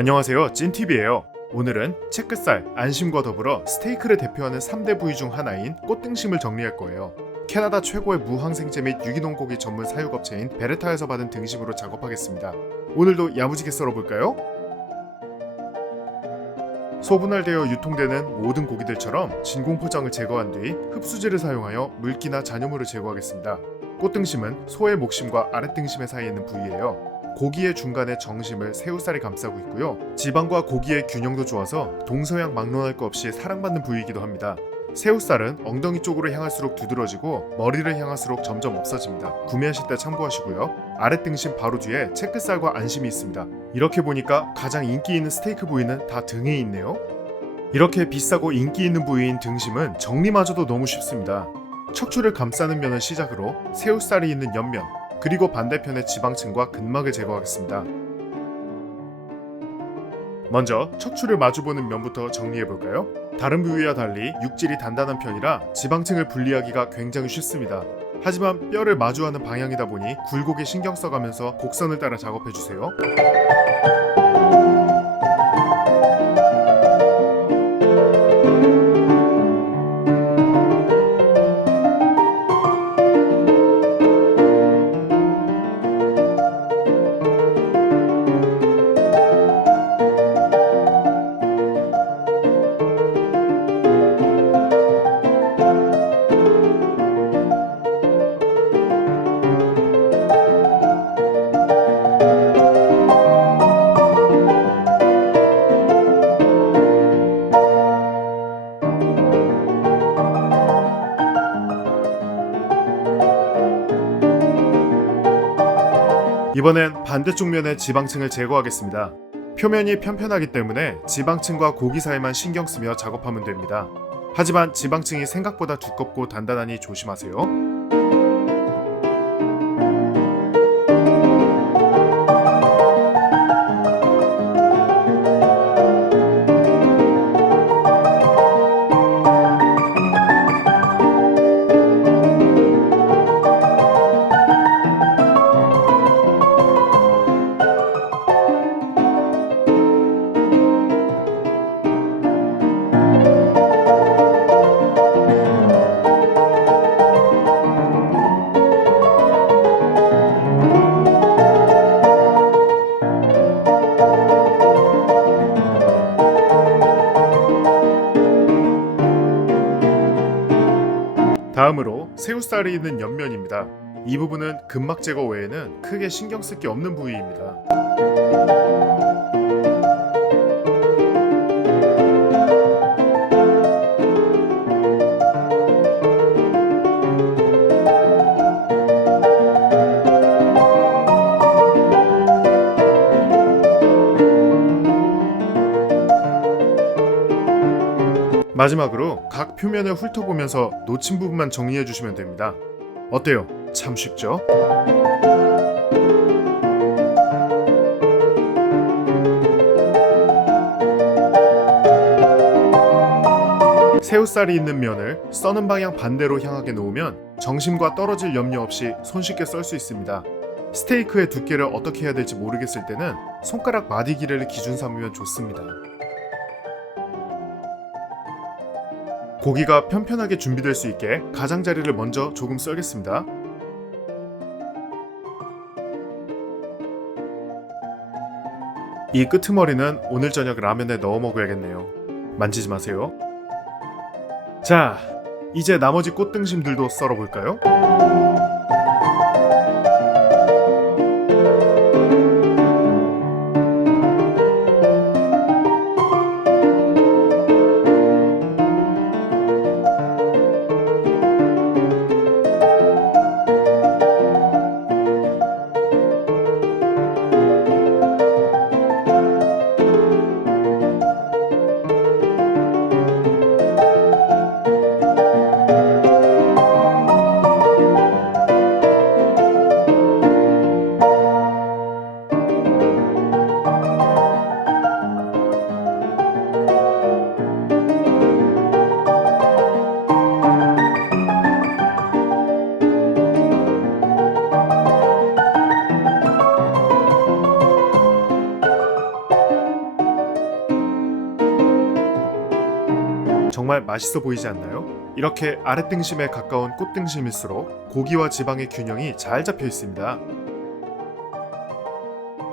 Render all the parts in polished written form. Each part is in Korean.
안녕하세요, 찐TV예요. 오늘은 채끝살, 안심과 더불어 스테이크를 대표하는 3대 부위 중 하나인 꽃등심을 정리할 거예요. 캐나다 최고의 무항생제 및 유기농 고기 전문 사육업체인 베레타에서 받은 등심으로 작업하겠습니다. 오늘도 야무지게 썰어볼까요? 소분할되어 유통되는 모든 고기들처럼 진공 포장을 제거한 뒤 흡수제를 사용하여 물기나 잔여물을 제거하겠습니다. 꽃등심은 소의 목심과 아랫등심의 사이에 있는 부위예요. 고기의 중간에 정심을 새우살이 감싸고 있고요. 지방과 고기의 균형도 좋아서 동서양 막론할 것 없이 사랑받는 부위이기도 합니다. 새우살은 엉덩이 쪽으로 향할수록 두드러지고 머리를 향할수록 점점 없어집니다. 구매하실 때 참고하시고요. 아랫등심 바로 뒤에 채끝살과 안심이 있습니다. 이렇게 보니까 가장 인기 있는 스테이크 부위는 다 등에 있네요. 이렇게 비싸고 인기 있는 부위인 등심은 정리마저도 너무 쉽습니다. 척추를 감싸는 면을 시작으로 새우살이 있는 옆면, 그리고 반대편의 지방층과 근막을 제거하겠습니다. 먼저 척추를 마주보는 면부터 정리해볼까요? 다른 부위와 달리 육질이 단단한 편이라 지방층을 분리하기가 굉장히 쉽습니다. 하지만 뼈를 마주하는 방향이다 보니 굴곡에 신경 써가면서 곡선을 따라 작업해주세요. 이번엔 반대쪽 면의 지방층을 제거하겠습니다. 표면이 편편하기 때문에 지방층과 고기 사이만 신경 쓰며 작업하면 됩니다. 하지만 지방층이 생각보다 두껍고 단단하니 조심하세요. 다음으로 새우살이 있는 옆면입니다. 이 부분은 근막 제거 외에는 크게 신경 쓸 게 없는 부위입니다. 마지막으로 각 표면을 훑어보면서 놓친 부분만 정리해주시면 됩니다. 어때요? 참 쉽죠? 새우살이 있는 면을 써는 방향 반대로 향하게 놓으면 정심과 떨어질 염려 없이 손쉽게 썰 수 있습니다. 스테이크의 두께를 어떻게 해야 될지 모르겠을 때는 손가락 마디 길이를 기준 삼으면 좋습니다. 고기가 편편하게 준비될 수 있게 가장자리를 먼저 조금 썰겠습니다. 이 끄트머리는 오늘 저녁 라면에 넣어 먹어야겠네요. 만지지 마세요. 자, 이제 나머지 꽃등심들도 썰어볼까요? 정말 맛있어 보이지 않나요? 이렇게 아랫등심에 가까운 꽃등심일수록 고기와 지방의 균형이 잘 잡혀 있습니다.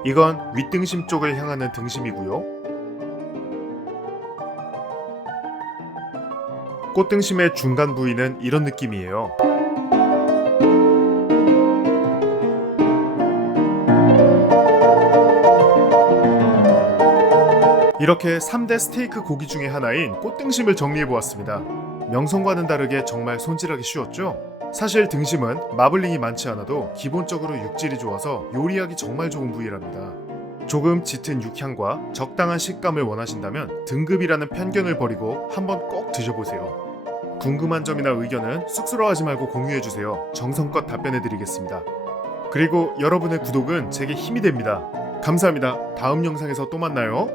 이건 윗등심 쪽을 향하는 등심이고요. 꽃등심의 중간 부위는 이런 느낌이에요. 이렇게 3대 스테이크 고기 중에 하나인 꽃등심을 정리해보았습니다. 명성과는 다르게 정말 손질하기 쉬웠죠? 사실 등심은 마블링이 많지 않아도 기본적으로 육질이 좋아서 요리하기 정말 좋은 부위랍니다. 조금 짙은 육향과 적당한 식감을 원하신다면 등급이라는 편견을 버리고 한번 꼭 드셔보세요. 궁금한 점이나 의견은 쑥스러워하지 말고 공유해주세요. 정성껏 답변해드리겠습니다. 그리고 여러분의 구독은 제게 힘이 됩니다. 감사합니다. 다음 영상에서 또 만나요.